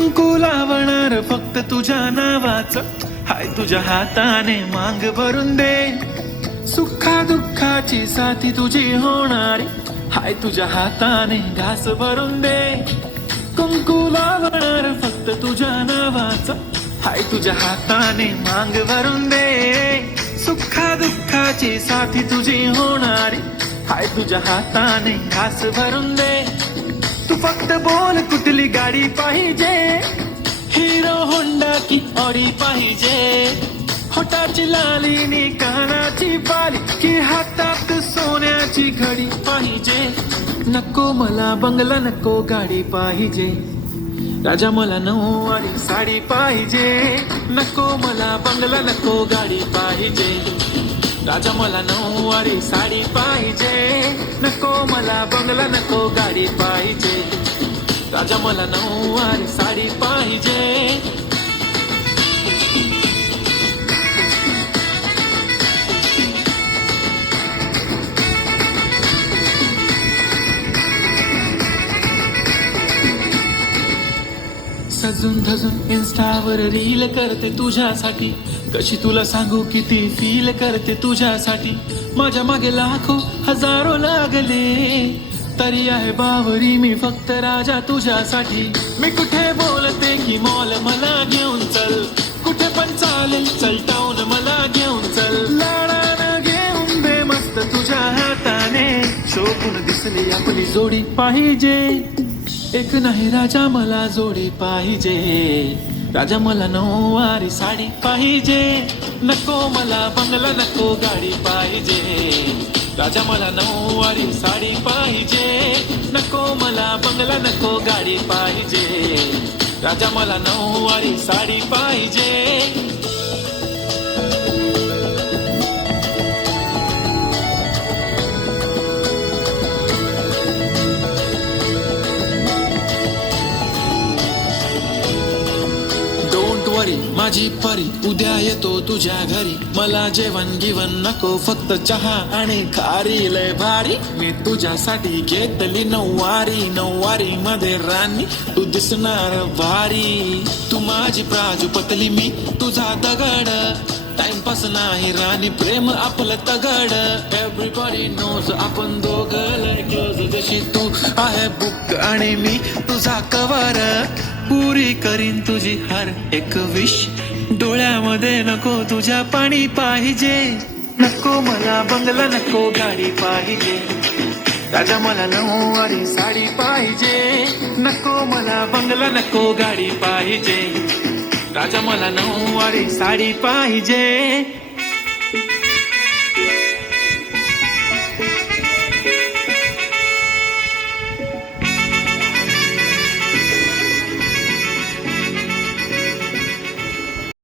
कुंकू लावणार फक्त तुझ्या नावाचं, हाय तुझ्या हाताने मांग भरून दे. सुखा दुःखाची साथी तुझी होणारी, हाय तुझ्या हाताने घास भरून दे. कुंकू लावणार फक्त तुझ्या नावाचं, हाय तुझ्या हाताने मांग भरून दे. सुखा दुःखाची साथी तुझी होणारी, हाय तुझ्या हाताने घास भरून दे. तू फक्त बोल कुठली गाडी पाहिजे, हिरो होंडा की ऑडी पाहिजे. होटाची लाली नी कानाची बाली, की हातात सोन्याची घडी पाहिजे. नको मला बंगला, नको गाडी पाहिजे. राजा मला नऊवारी साडी पाहिजे. नको मला बंगला, नको गाडी पाहिजे. राजा मला नऊवारी साडी पाहिजे. नको मला बंगला, नको गाडी पाहिजे. राजा मला नऊवारी साडी पाहिजे. सजून धजून इन्स्टावर रील करते तुझ्यासाठी, कशी तुला सांगू किती फील करते तुझ्यासाठी. माझ्या मागे लाखो हजारो लागले, तरी आहे बावरी मी फक्त राजा तुझ्यासाठी. मी कुठे बोलते की मॉल मला घेऊन चल, कुठे पण चालेल चल टाऊन मला घेऊन चल. लाडानं घेऊन दे मस्त तुझ्या हाताने, शोभून दिसली आपली जोडी पाहिजे. एक नाही राजा मला जोडी पाहिजे. राजा मला नऊवारी साडी पाहिजे. नको मला बंगला, नको गाडी पाहिजे. राजा मला नऊवारी साडी पाहिजे. नको मला बंगला, नको गाडी पाहिजे. राजा मला नऊवारी साडी पाहिजे. माझी परी उद्या येतो तुझ्या घरी, मला जेवण गिवण नको फक्त चहा आणि खारी. लय भारी मी तुझ्यासाठी घेतली नऊवारी, नऊवारी मध्ये राणी तू दिसणार भारी. तू माझी प्राजूपतली, मी तुझा दगड. टाइमपास नाही राणी, प्रेम आपलं तगड. एव्हरीबॉडी नोज आपण दोघं लय क्लोज, जशी तू आहे बुक आणि मी तुझा कवर. पुरी करीन तुझी हर एक विश, डोळ्यामध्ये नको तुझ्या पाणी पाहिजे. नको मला बंगला, नको गाडी पाहिजे. राजा मला नऊवारी साडी पाहिजे. नको मला बंगला, नको गाडी पाहिजे. राजा मला नऊवारी साडी पाहिजे.